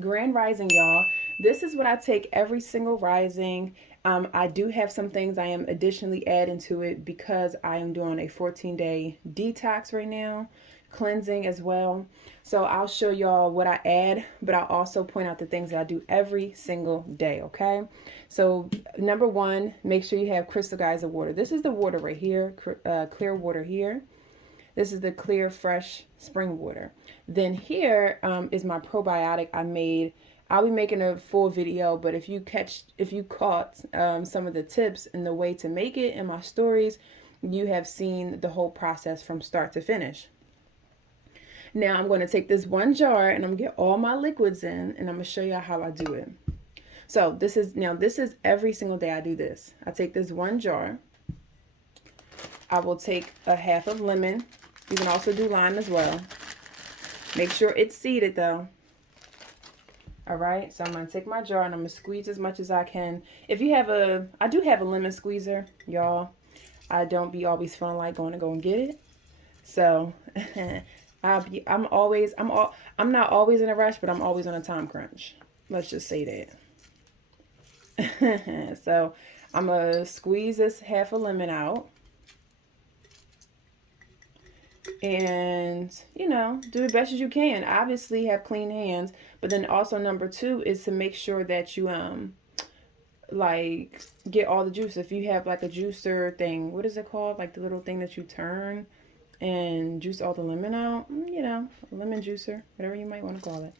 Grand Rising, y'all. This is what I take every single rising. I do have some things I am additionally adding to it because I am doing a 14-day detox right now, cleansing as well. So I'll show y'all what I add, but I'll also point out the things that I do every single day, okay? So number one, make sure you have crystal geyser water. This is the water right here, clear water here. This is the clear, fresh spring water. Then here is my probiotic I made. I'll be making a full video, but if you caught some of the tips and the way to make it in my stories, you have seen the whole process from start to finish. Now I'm going to take this one jar and I'm going to get all my liquids in, and I'm going to show you how I do it. So this is every single day I do this. I take this one jar. I will take a half of lemon. You can also do lime as well. Make sure it's seeded though. All right, so I'm going to take my jar and I'm going to squeeze as much as I can. If you have I do have a lemon squeezer, y'all. I don't be always feeling like going to go and get it. So I'm not always in a rush, but I'm always on a time crunch. Let's just say that. So I'm going to squeeze this half a lemon out. And, you know, do the best as you can. Obviously have clean hands. But then also number two is to make sure that you, like, get all the juice. If you have, like, a juicer thing, what is it called? Like, the little thing that you turn and juice all the lemon out. You know, a lemon juicer, whatever you might want to call it.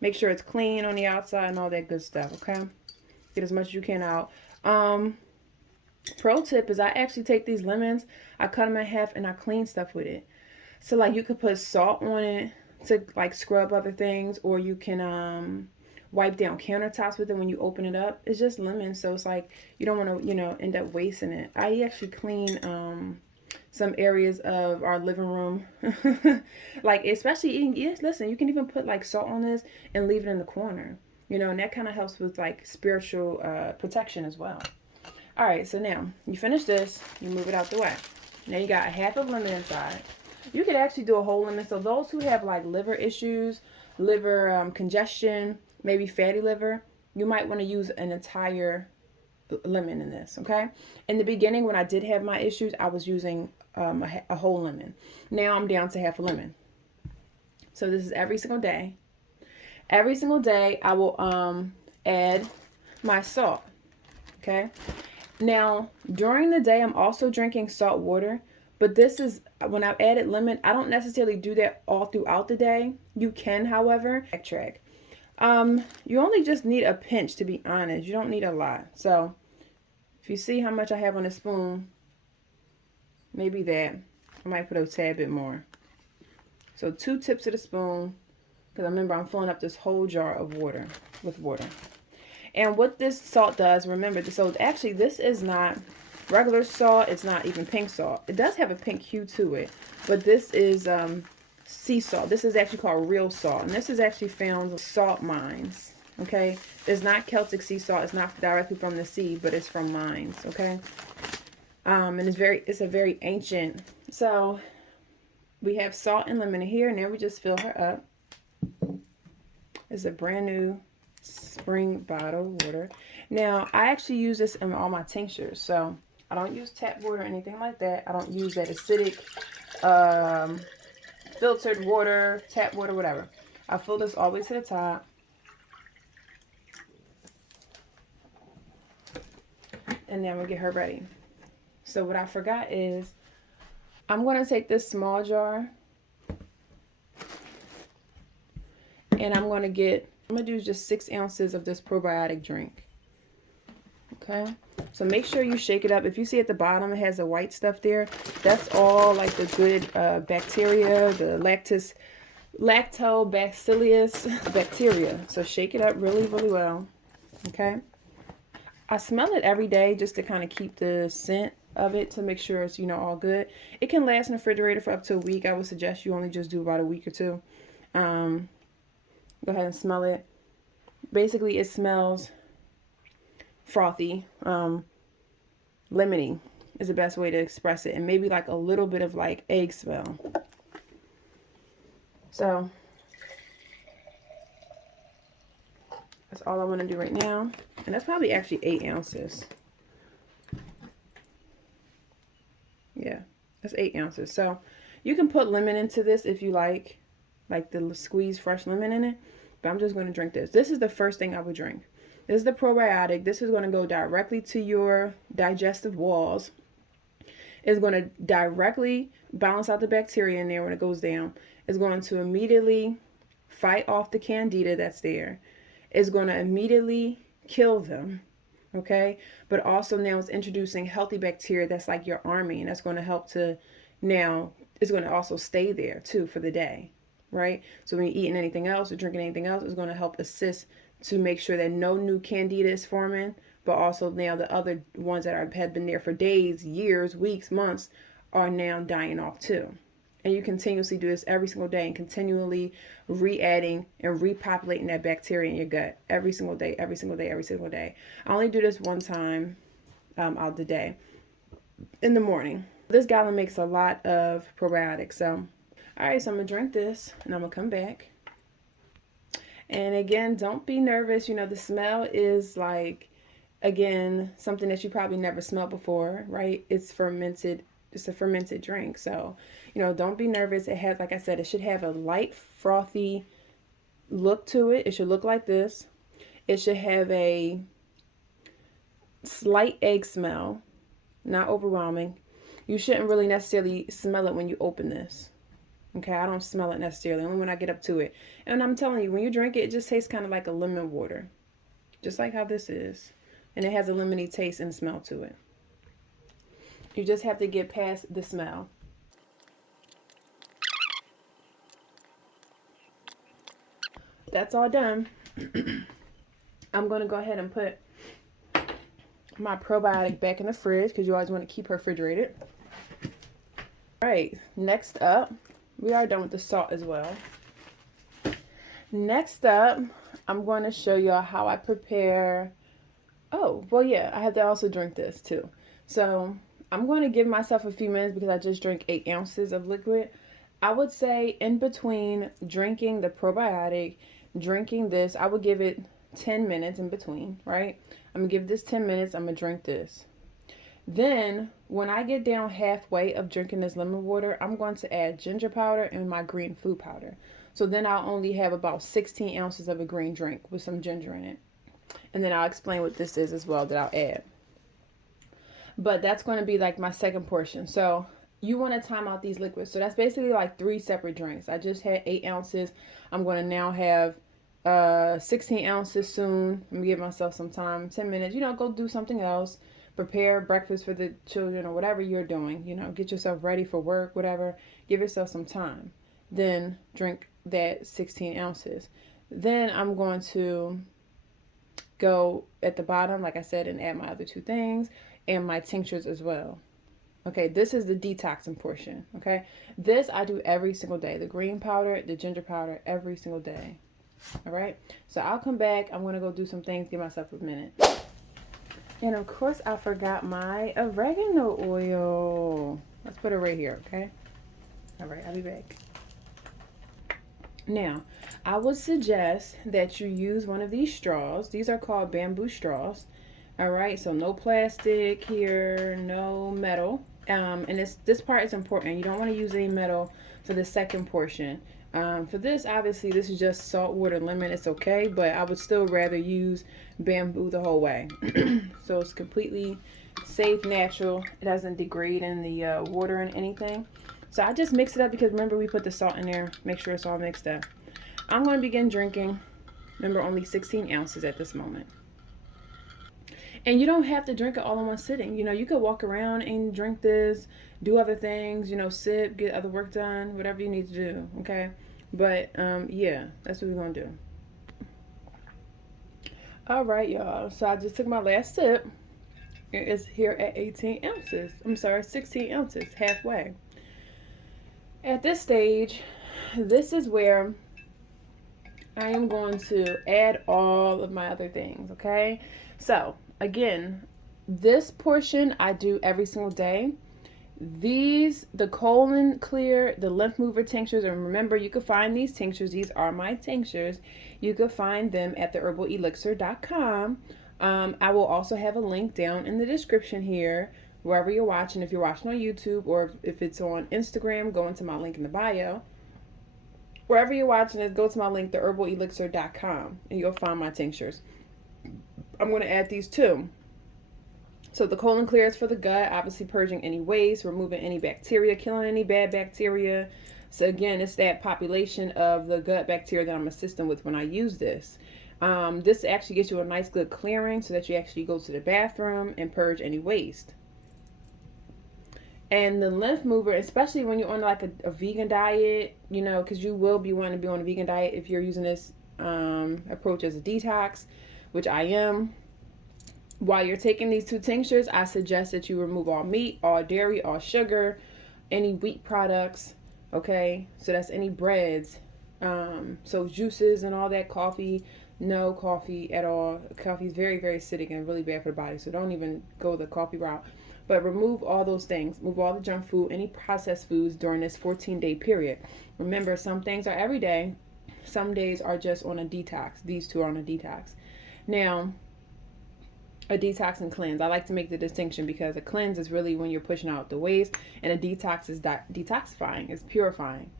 Make sure it's clean on the outside and all that good stuff, okay? Get as much as you can out. Pro tip is I actually take these lemons, I cut them in half, and I clean stuff with it. So, like, you could put salt on it to, like, scrub other things, or you can wipe down countertops with it when you open it up. It's just lemon, so it's like you don't want to, you know, end up wasting it. I actually clean some areas of our living room. Like, especially, listen, you can even put, like, salt on this and leave it in the corner. You know, and that kind of helps with, like, spiritual protection as well. All right, so now you finish this, you move it out the way. Now you got a half of lemon inside. You could actually do a whole lemon. So those who have like liver issues, liver congestion, maybe fatty liver, you might want to use an entire lemon in this, okay? In the beginning, when I did have my issues, I was using a whole lemon. Now I'm down to half a lemon. So this is every single day. Every single day, I will add my salt, okay? Now, during the day, I'm also drinking salt water. But this is, when I've added lemon, I don't necessarily do that all throughout the day. You can, however, backtrack. You only just need a pinch, to be honest. You don't need a lot. So, if you see how much I have on a spoon, maybe that. I might put a tad bit more. So, 2 tips of the spoon. Because remember, I'm filling up this whole jar of water with water. And what this salt does, remember, so actually this is not regular salt. It's not even pink salt. It does have a pink hue to it, but this is sea salt. This is actually called real salt, and this is actually found in salt mines. Okay, it's not Celtic sea salt. It's not directly from the sea, but it's from mines. Okay, and it's a very ancient. So we have salt and lemon here, and then we just fill her up. It's a brand new spring bottle water. Now I actually use this in all my tinctures, so I don't use tap water or anything like that. I don't use that acidic filtered water, tap water, whatever. I fill this all the way to the top. And then we get her ready. So what I forgot is I'm going to take this small jar and I'm going to do just 6 ounces of this probiotic drink. Okay, so make sure you shake it up. If you see at the bottom, it has the white stuff there. That's all like the good bacteria, the lactobacillus bacteria. So shake it up really, really well. Okay. I smell it every day just to kind of keep the scent of it to make sure it's, you know, all good. It can last in the refrigerator for up to a week. I would suggest you only just do about a week or 2. Go ahead and smell it. Basically, it smells frothy, lemony is the best way to express it, and maybe like a little bit of like egg smell. So That's all I want to do right now. And that's probably actually 8 ounces. Yeah, that's 8 ounces. So you can put lemon into this if you like the squeeze fresh lemon in it. But I'm just going to drink this. This is the first thing I would drink. This is the probiotic. This is going to go directly to your digestive walls. It's going to directly balance out the bacteria in there when it goes down. It's going to immediately fight off the candida that's there. It's going to immediately kill them. Okay, but also now it's introducing healthy bacteria that's like your army, and that's going to help to now it's going to also stay there too for the day, right? So when you're eating anything else or drinking anything else, it's going to help assist to make sure that no new candida is forming, but also now the other ones that had been there for days, years, weeks, months are now dying off too. And you continuously do this every single day and continually re-adding and repopulating that bacteria in your gut every single day, every single day, every single day. I only do this one time out the day in the morning. This gallon makes a lot of probiotics. So, all right, so I'm going to drink this and I'm going to come back. And again, don't be nervous. You know, the smell is like, again, something that you probably never smelled before, right? It's fermented. It's a fermented drink. So, you know, don't be nervous. It has, like I said, it should have a light, frothy look to it. It should look like this. It should have a slight egg smell, not overwhelming. You shouldn't really necessarily smell it when you open this. Okay, I don't smell it necessarily, only when I get up to it. And I'm telling you, when you drink it, it just tastes kind of like a lemon water. Just like how this is. And it has a lemony taste and smell to it. You just have to get past the smell. That's all done. I'm going to go ahead and put my probiotic back in the fridge because you always want to keep her refrigerated. All right, next up, we are done with the salt as well. Next up, I'm going to show y'all how I prepare. Oh, well, yeah, I have to also drink this too. So I'm going to give myself a few minutes because I just drank 8 ounces of liquid. I would say in between drinking the probiotic, drinking this, I would give it 10 minutes in between, right? I'm going to give this 10 minutes. I'm going to drink this. Then when I get down halfway of drinking this lemon water, I'm going to add ginger powder and my green food powder. So then I'll only have about 16 ounces of a green drink with some ginger in it. And then I'll explain what this is as well that I'll add. But that's going to be like my second portion. So you want to time out these liquids. So that's basically like 3 separate drinks. I just had 8 ounces. I'm going to now have 16 ounces soon. I'm going to give myself some time, 10 minutes. You know, go do something else. Prepare breakfast for the children or whatever you're doing. You know, get yourself ready for work, whatever. Give yourself some time. Then drink that 16 ounces. Then I'm going to go at the bottom, like I said, and add my other 2 things. And my tinctures as well. Okay, this is the detoxing portion. Okay, this I do every single day. The green powder, the ginger powder, every single day. All right, so I'll come back. I'm gonna go do some things, give myself a minute. And of course, I forgot my oregano oil. Let's put it right here. Okay. All right, I'll be back. Now, I would suggest that you use one of these straws. These are called bamboo straws. All right, so no plastic here, no metal. And this part is important. You don't want to use any metal for the second portion. For this, obviously, this is just salt, water, lemon. It's okay, but I would still rather use bamboo the whole way. So it's completely safe, natural. It doesn't degrade in the water and anything. So I just mix it up because remember we put the salt in there. Make sure it's all mixed up. I'm going to begin drinking. Remember, only 16 ounces at this moment. And you don't have to drink it all in one sitting. You know, you could walk around and drink this, do other things, you know, sip, get other work done, whatever you need to do, okay? But, yeah, that's what we're going to do. All right, y'all. So I just took my last sip. It's here at 18 ounces. I'm sorry, 16 ounces, halfway. At this stage, this is where I am going to add all of my other things, okay? So, again, this portion I do every single day. the colon clear, the lymph mover tinctures, and remember, you can find these tinctures. These are my tinctures. You can find them at theherbalelixir.com. I will also have a link down in the description here, wherever you're watching. If you're watching on YouTube, or if it's on Instagram, go into my link in the bio. Wherever you're watching it, go to my link, theherbalelixir.com, and you'll find my tinctures. I'm going to add these too. So the colon clear is for the gut, obviously purging any waste, removing any bacteria, killing any bad bacteria. So again, it's that population of the gut bacteria that I'm assisting with when I use this. This actually gets you a nice good clearing so that you actually go to the bathroom and purge any waste. And the lymph mover, especially when you're on like a vegan diet, you know, because you will be wanting to be on a vegan diet if you're using this approach as a detox, which I am. While you're taking these two tinctures, I suggest that you remove all meat, all dairy, all sugar, any wheat products, okay? So that's any breads, so juices and all that, coffee, no coffee at all. Coffee is very, very acidic and really bad for the body, so don't even go the coffee route. But remove all those things. Move all the junk food, any processed foods during this 14-day period. Remember, some things are every day. Some days are just on a detox. These two are on a detox. Now, a detox and cleanse. I like to make the distinction because a cleanse is really when you're pushing out the waste, and a detox is detoxifying, it's purifying.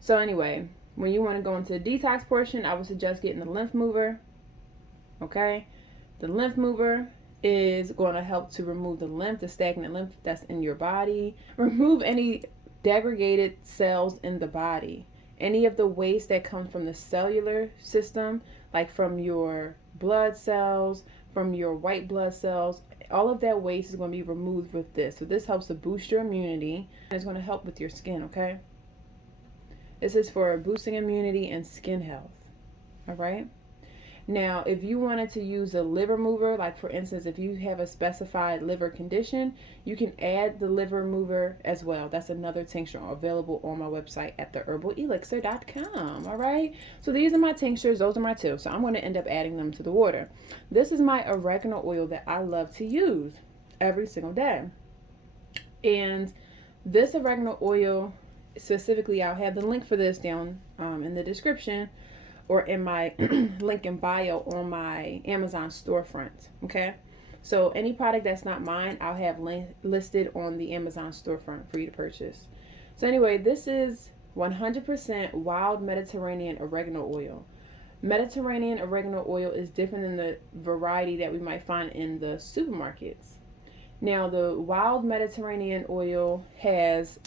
So anyway, when you want to go into the detox portion, I would suggest getting the lymph mover. Okay, the lymph mover is going to help to remove the lymph, the stagnant lymph that's in your body. Remove any degraded cells in the body. Any of the waste that comes from the cellular system, like from your blood cells, from your white blood cells, all of that waste is going to be removed with this. So this helps to boost your immunity, and it's going to help with your skin, okay? This is for boosting immunity and skin health, all right? Now, if you wanted to use a liver mover, like for instance, if you have a specified liver condition, you can add the liver mover as well. That's another tincture available on my website at theherbalelixir.com. All right. So these are my tinctures. Those are my two. So I'm going to end up adding them to the water. This is my oregano oil that I love to use every single day. And this oregano oil specifically, I'll have the link for this down in the description, or in my link in bio on my Amazon storefront, okay? So any product that's not mine, I'll have listed on the Amazon storefront for you to purchase. So anyway, this is 100% wild Mediterranean oregano oil. Mediterranean oregano oil is different than the variety that we might find in the supermarkets. Now, the wild Mediterranean oil has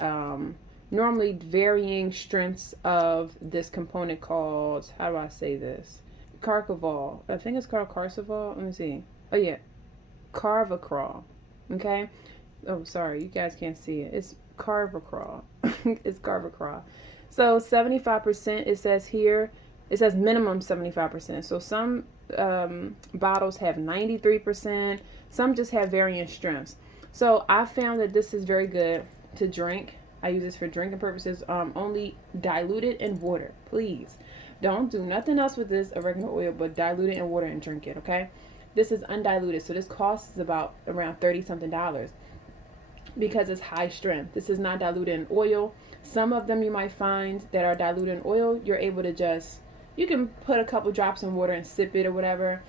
normally varying strengths of this component called, how do I say this? Carcovol. I think it's called Carcovol. Let me see. Oh yeah, Carvacrol. Okay. Oh, sorry, you guys can't see it. It's Carvacrol. It's Carvacrol. So 75%. It says here. It says minimum 75%. So some bottles have 93%. Some just have varying strengths. So I found that this is very good to drink. I use this for drinking purposes. Only dilute it in water, please. Don't do nothing else with this oregano oil, but dilute it in water and drink it, okay? This is undiluted, so this costs about around $30 something because it's high strength. This is not diluted in oil. Some of them you might find that are diluted in oil, you're able to just, you can put a couple drops in water and sip it or whatever.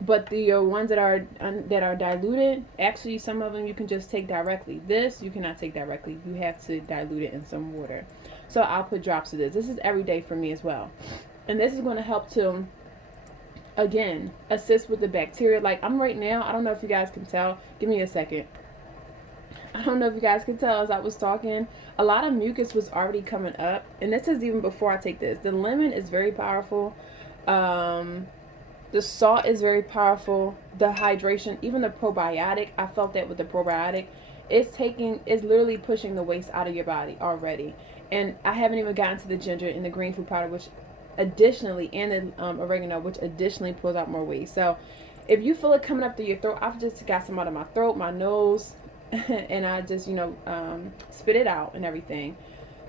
But the ones that are diluted, actually some of them you can just take directly. This you cannot take directly. You have to dilute it in some water. So I'll put drops of this. This is every day for me as well. And this is going to help to, again, assist with the bacteria. Like I'm right now, I don't know if you guys can tell. Give me a second. I don't know if you guys can tell as I was talking, a lot of mucus was already coming up. And this is even before I take this. The lemon is very powerful. The salt is very powerful. The hydration, even the probiotic, I felt that with the probiotic, it's literally pushing the waste out of your body already. And I haven't even gotten to the ginger and the green food powder, which additionally, and the oregano, which additionally pulls out more waste. So if you feel it coming up through your throat, I've just got some out of my throat, my nose, and I just, spit it out and everything.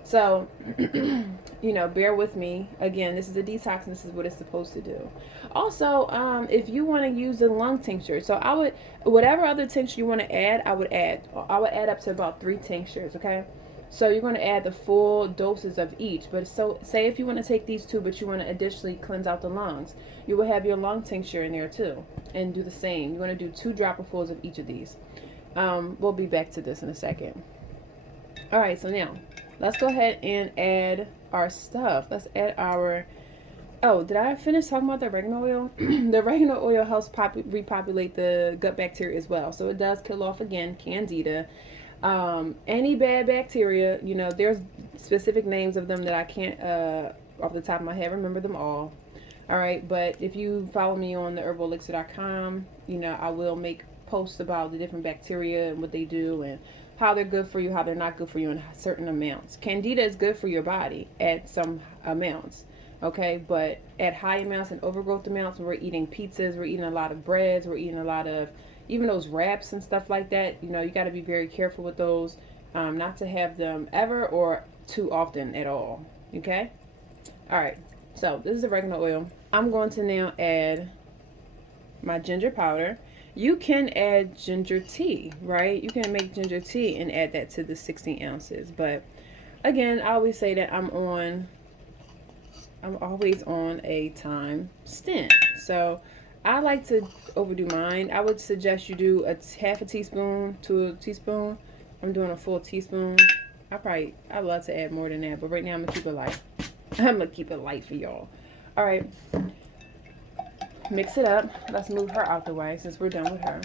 So, you know, bear with me. Again, this is a detox, and this is what it's supposed to do. Also, if you want to use the lung tincture, so I would, whatever other tincture you want to add, I would add. I would add up to about 3 tinctures, okay? So you're going to add the full doses of each. But so, say if you want to take these 2, but you want to additionally cleanse out the lungs, you will have your lung tincture in there too, and do the same. You're going to do 2 dropperfuls of each of these. We'll be back to this in a second. All right, so now let's go ahead and add our stuff. Let's add our, oh, did I finish talking about the oregano oil? The oregano oil helps repopulate the gut bacteria as well. So it does kill off, again, candida. Any bad bacteria, you know, there's specific names of them that I can't, off the top of my head, remember them all. All right, but if you follow me on theherbalelixir.com, you know, I will make posts about the different bacteria and what they do and how they're good for you, how they're not good for you in certain amounts. Candida is good for your body at some amounts, okay? But at high amounts and overgrowth amounts, when we're eating pizzas, we're eating a lot of breads, we're eating a lot of, even those wraps and stuff like that, you know, you got to be very careful with those, not to have them ever or too often at all, okay? All right, so this is oregano oil. I'm going to now add my ginger powder. You can add ginger tea, right? You can make ginger tea and add that to the 16 ounces. But again, I always say that I'm always on a time stint. So I like to overdo mine. I would suggest you do a half a teaspoon to a teaspoon. I'm doing a full teaspoon. I'd love to add more than that, but right now I'm gonna keep it light. I'm gonna keep it light for y'all. All right. Mix it up. Let's move her out the way since we're done with her.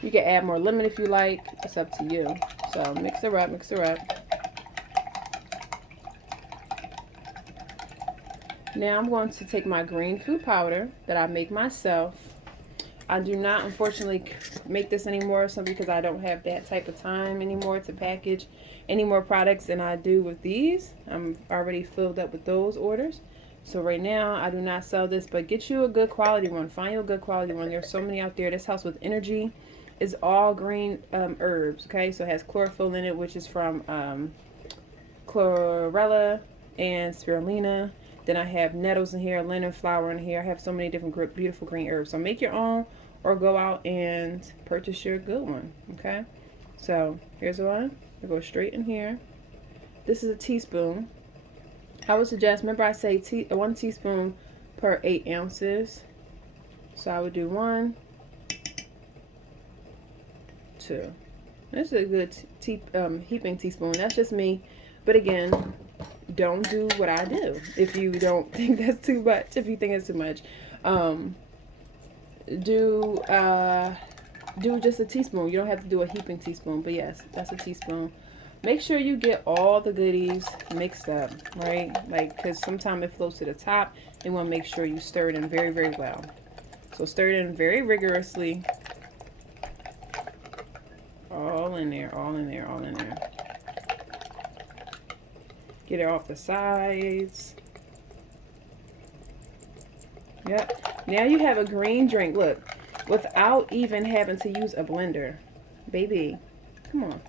You can add more lemon if you like. It's up to you. So mix her up, mix her up. Now I'm going to take my green food powder that I make myself. I do not, unfortunately, make this anymore simply because I don't have that type of time anymore to package any more products than I do with these. I'm already filled up with those orders. So right now, I do not sell this, but get you a good quality one. Find you a good quality one. There's so many out there. This helps with energy. It's all green herbs, okay? So it has chlorophyll in it, which is from chlorella and spirulina. Then I have nettles in here, linen flower in here. I have so many different beautiful green herbs. So make your own or go out and purchase your good one, okay? So here's one. I go straight in here. This is a teaspoon. I would suggest, remember I say 1 teaspoon per 8 ounces. So I would do 1, 2. This is a good heaping teaspoon. That's just me. But again, don't do what I do if you don't think that's too much. If you think it's too much, do just a teaspoon. You don't have to do a heaping teaspoon. But yes, that's a teaspoon. Make sure you get all the goodies mixed up, right? Like, because sometimes it floats to the top. You want to make sure you stir it in very, very well. So stir it in very rigorously. All in there, all in there, all in there. Get it off the sides. Yep. Now you have a green drink. Look, without even having to use a blender. Baby, come on.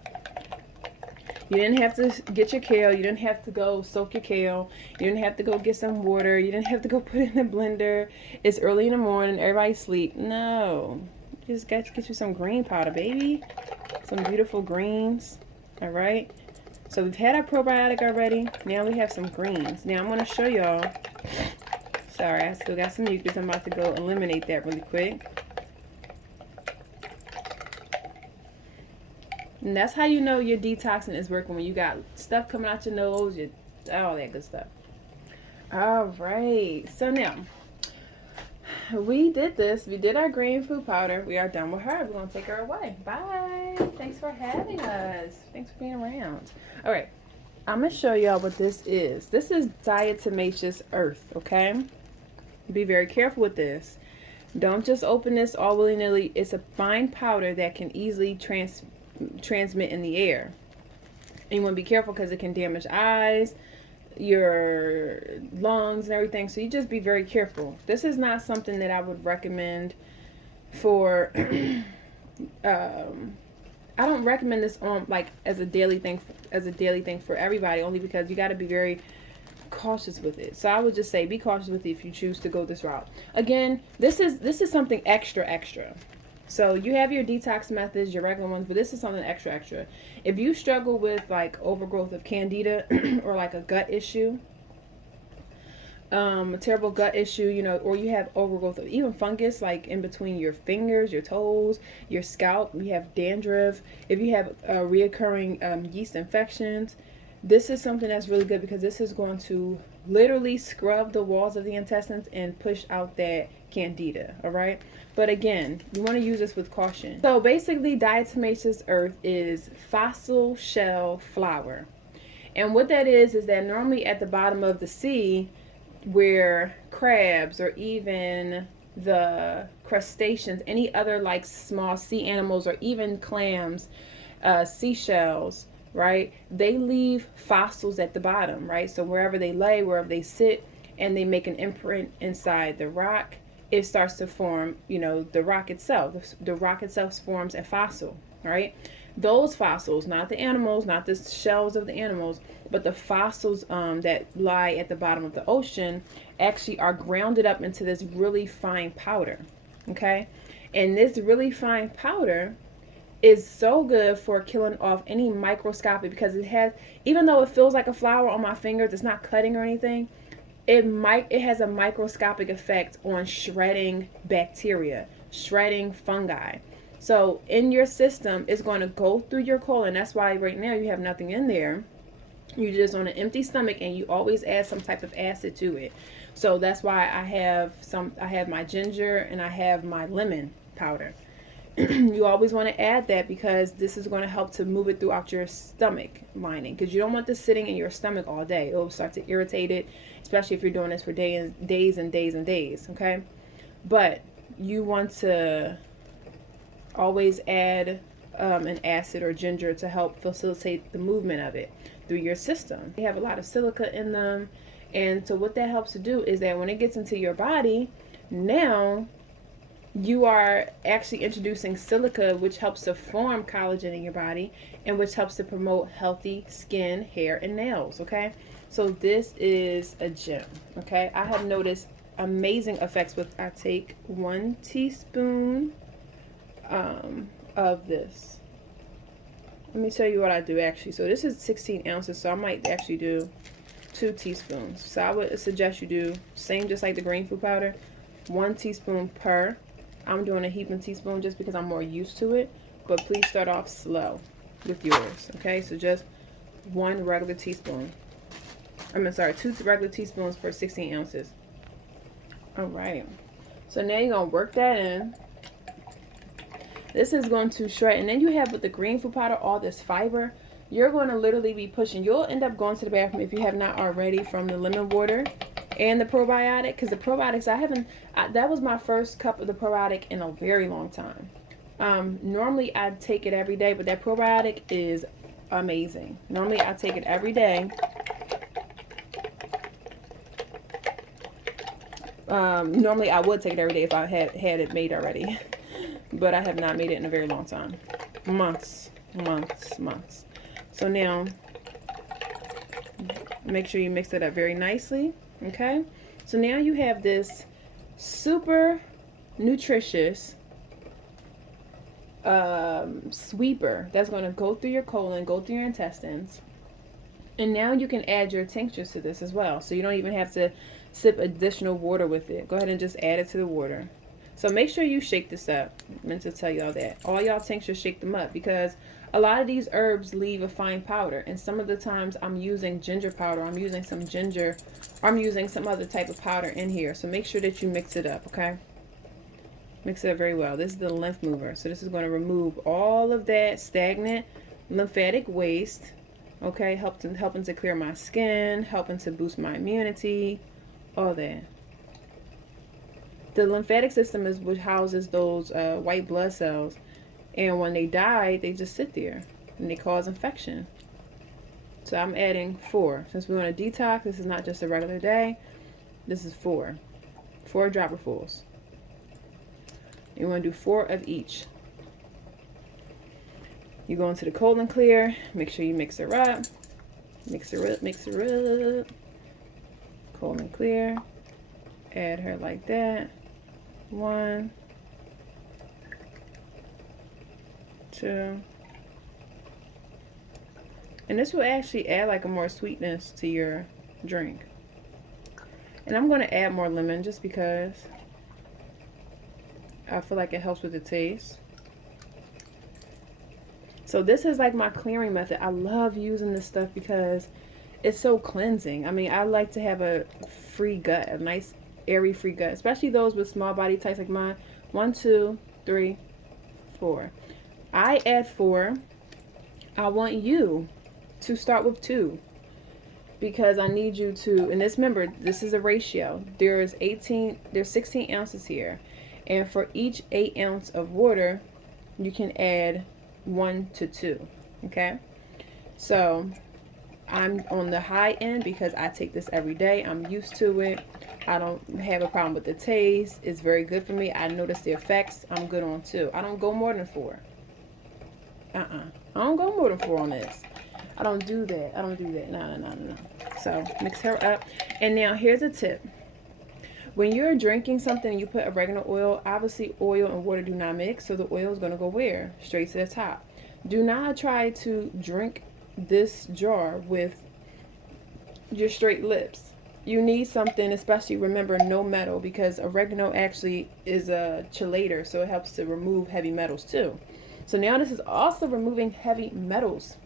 You didn't have to get your kale. You didn't have to go soak your kale. You didn't have to go get some water. You didn't have to go put it in the blender. It's early in the morning. Everybody's asleep. No. You just got to get you some green powder, baby. Some beautiful greens. All right. So we've had our probiotic already. Now we have some greens. Now I'm going to show y'all. Sorry, I still got some mucus. I'm about to go eliminate that really quick. And that's how you know your detoxing is working, when you got stuff coming out your nose, all that good stuff. All right. So now, we did this. We did our green food powder. We are done with her. We're going to take her away. Bye. Thanks for having us. Thanks for being around. All right. I'm going to show y'all what this is. This is diatomaceous earth, okay? Be very careful with this. Don't just open this all willy-nilly. It's a fine powder that can easily transmit in the air. And you want to be careful because it can damage eyes, your lungs, and everything. So you just be very careful. This is not something that I would recommend for I don't recommend this on like as a daily thing for everybody, only because you got to be very cautious with it. So I would just say be cautious with it if you choose to go this route. Again, this is something extra. So you have your detox methods, your regular ones, but this is something extra. If you struggle with like overgrowth of candida or like a gut issue, a terrible gut issue, you know, or you have overgrowth of even fungus like in between your fingers, your toes, your scalp, you have dandruff, if you have reoccurring yeast infections, this is something that's really good because this is going to literally scrub the walls of the intestines and push out that candida, all right? But again, you want to use this with caution. So basically, diatomaceous earth is fossil shell flour. And what that is that normally at the bottom of the sea, where crabs or even the crustaceans, any other like small sea animals or even clams, seashells, right, they leave fossils at the bottom, right? So wherever they lay, wherever they sit, and they make an imprint inside the rock, it starts to form, you know, the rock itself. The rock itself forms a fossil, right? Those fossils, not the animals, not the shells of the animals, but the fossils that lie at the bottom of the ocean actually are grounded up into this really fine powder, okay? And this really fine powder is so good for killing off any microscopic, because it has, even though it feels like a flower on my fingers, it's not cutting or anything, it has a microscopic effect on shredding bacteria, shredding fungi. So in your system, it's going to go through your colon. That's why right now you have nothing in there. You're just on an empty stomach, and you always add some type of acid to it. So that's why I have my ginger and I have my lemon powder. You always want to add that because this is going to help to move it throughout your stomach lining, because you don't want this sitting in your stomach all day. It will start to irritate it, especially if you're doing this for days and days, okay? But you want to always add an acid or ginger to help facilitate the movement of it through your system. They have a lot of silica in them, and so what that helps to do is that when it gets into your body, now you are actually introducing silica, which helps to form collagen in your body and which helps to promote healthy skin, hair, and nails, okay? So this is a gem, okay? I have noticed amazing effects with, I take 1 teaspoon of this. Let me tell you what I do actually. So this is 16 ounces, so I might actually do 2 teaspoons. So I would suggest you do same just like the green food powder, 1 teaspoon per. I'm doing a heaping teaspoon just because I'm more used to it, but please start off slow with yours, okay? So just 1 regular teaspoon. 2 regular teaspoons per 16 ounces. All right. So now you're going to work that in. This is going to shred, and then you have with the green food powder all this fiber. You're going to literally be pushing. You'll end up going to the bathroom if you have not already from the lemon water and the probiotic, because the probiotics that was my first cup of the probiotic in a very long time. Normally I take it every day, but that probiotic is amazing. Normally I take it every day. Normally I would take it every day if I had it made already, but I have not made it in a very long time. Months. So now make sure you mix it up very nicely. Okay, so now you have this super nutritious sweeper that's going to go through your colon, go through your intestines, and now you can add your tinctures to this as well. So you don't even have to sip additional water with it. Go ahead and just add it to the water. So make sure you shake this up. I meant to tell y'all that. All y'all tinctures, shake them up, because a lot of these herbs leave a fine powder, and some of the times I'm using ginger powder, I'm using some ginger, or I'm using some other type of powder in here. So make sure that you mix it up, okay? Mix it up very well. This is the lymph mover. So this is going to remove all of that stagnant lymphatic waste, okay? Helping to clear my skin, helping to boost my immunity, all that. The lymphatic system is what houses those white blood cells. And when they die, they just sit there and they cause infection. So I'm adding 4. Since we want to detox, this is not just a regular day. This is 4. 4 dropperfuls. You want to do 4 of each. You go into the cold and clear. Make sure you mix her up. Mix her up, mix her up. Cold and clear. Add her like that. 1, 2. And this will actually add like a more sweetness to your drink. And I'm going to add more lemon just because I feel like it helps with the taste. So this is like my clearing method. I love using this stuff because it's so cleansing. I mean, I like to have a free gut, a nice airy free gut, especially those with small body types like mine. 1, 2, 3, 4. I add 4. I want you to start with 2 because I need you to, and this, remember, this is a ratio. There's 16 ounces here, and for each 8 ounce of water you can add 1 to 2. Okay, so I'm on the high end because I take this every day. I'm used to it. I don't have a problem with the taste. It's very good for me. I notice the effects. I'm good on 2. I don't go more than 4. I don't go more than 4 on this. I don't do that. I don't do that. No. So mix her up. And now here's a tip. When you're drinking something and you put oregano oil, obviously oil and water do not mix. So the oil is going to go where? Straight to the top. Do not try to drink this jar with your straight lips. You need something, especially remember no metal, because oregano actually is a chelator, so it helps to remove heavy metals too. So now this is also removing heavy metals.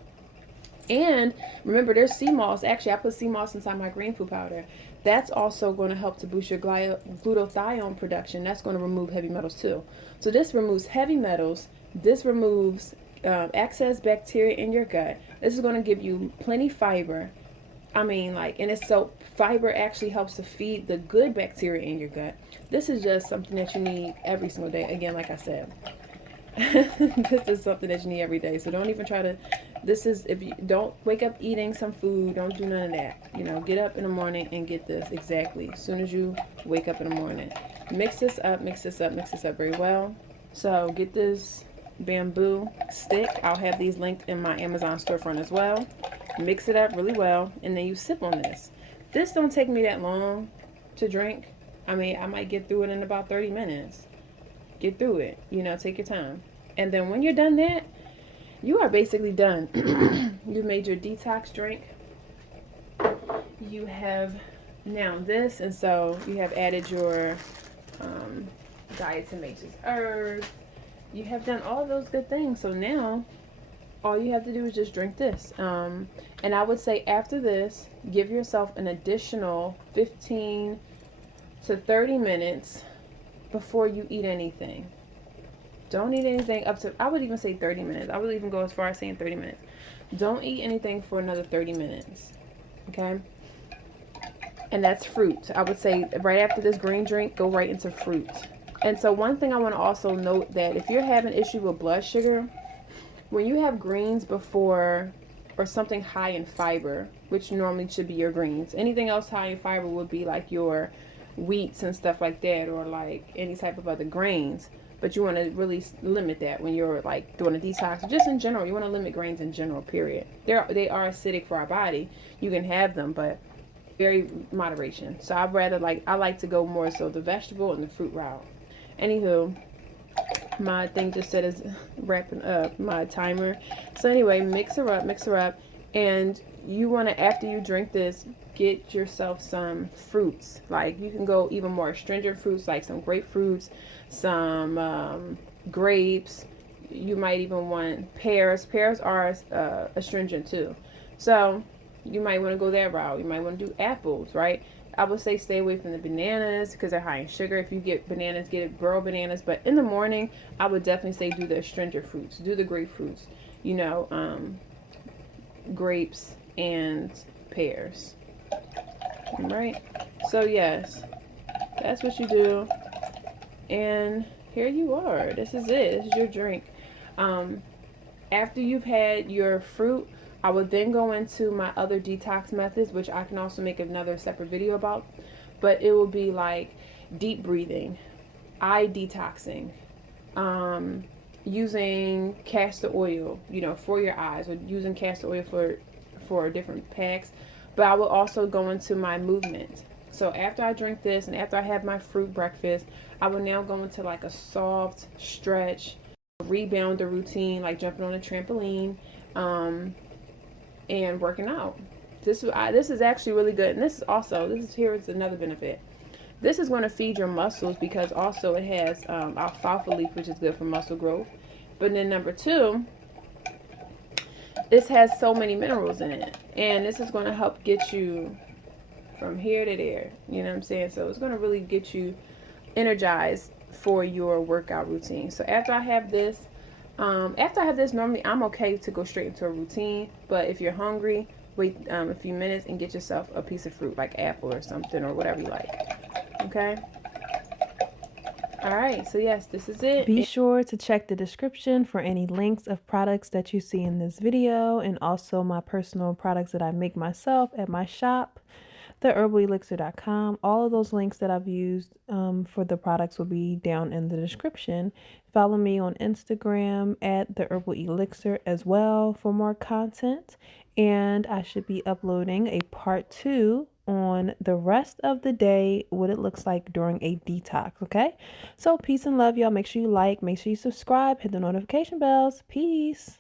And remember, there's sea moss. Actually, I put sea moss inside my green food powder. That's also going to help to boost your glutathione production. That's going to remove heavy metals too. So this removes heavy metals. This removes excess bacteria in your gut. This is going to give you plenty fiber. I mean, like, and it's so fiber actually helps to feed the good bacteria in your gut. This is just something that you need every single day. Again, like I said, this is something that you need every day. So don't even try to, this is, if you don't wake up eating some food, don't do none of that. You know, get up in the morning and get this exactly as soon as you wake up in the morning. Mix this up, mix this up, mix this up very well. So get this bamboo stick. I'll have these linked in my Amazon storefront as well. Mix it up really well, and then you sip on this. This don't take me that long to drink. I mean, I might get through it in about 30 minutes. Get through it, you know, take your time. And then when you're done that, you are basically done. You've made your detox drink. You have now this, and so you have added your diatomaceous earth. You have done all those good things. So now all you have to do is just drink this. And I would say after this, give yourself an additional 15 to 30 minutes before you eat anything. Don't eat anything up to, I would even say 30 minutes. I would even go as far as saying 30 minutes. Don't eat anything for another 30 minutes. Okay? And that's fruit. I would say right after this green drink, go right into fruit. And so one thing I want to also note that if you're having an issue with blood sugar, when you have greens before, or something high in fiber, which normally should be your greens, anything else high in fiber would be like your wheats and stuff like that, or like any type of other grains. But you want to really limit that when you're like doing a detox. Just in general, you want to limit grains in general, period. They are acidic for our body. You can have them, but very moderation. So I like to go more so the vegetable and the fruit route. Anywho, my thing just said is wrapping up my timer. So anyway, mix her up, and you want to, after you drink this, get yourself some fruits. Like you can go even more astringent fruits, like some grapefruits, some grapes. You might even want pears. Pears are astringent too, so you might want to go that route. You might want to do apples, right? I would say stay away from the bananas because they're high in sugar. If you get bananas, get it burro bananas. But in the morning, I would definitely say do the astringent fruits. Do the grapefruits, you know, grapes and pears. All right. So yes, that's what you do. And here you are. This is it. This is your drink. After you've had your fruit, I would then go into my other detox methods, which I can also make another separate video about. But it will be like deep breathing, eye detoxing, using castor oil, you know, for your eyes, or using castor oil for different packs. But I will also go into my movement. So after I drink this and after I have my fruit breakfast, I will now go into like a soft stretch, rebounder routine, like jumping on a trampoline, and working out. This is actually really good, and here is another benefit. This is going to feed your muscles because also it has alfalfa leaf, which is good for muscle growth. But then number two, this has so many minerals in it, and this is going to help get you from here to there. You know what I'm saying? So it's going to really get you energized for your workout routine. So after I have this, normally I'm okay to go straight into a routine. But if you're hungry, wait a few minutes and get yourself a piece of fruit, like apple or something, or whatever you like. Okay? All right, so yes, this is it. Be sure to check the description for any links of products that you see in this video, and also my personal products that I make myself at my shop, theherbalelixir.com. All of those links that I've used for the products will be down in the description. Follow me on Instagram at theherbalelixir as well for more content. And I should be uploading a part 2 on the rest of the day, what it looks like during a detox. Okay, so peace and love, y'all. Make sure you like, make sure you subscribe, hit the notification bells. Peace.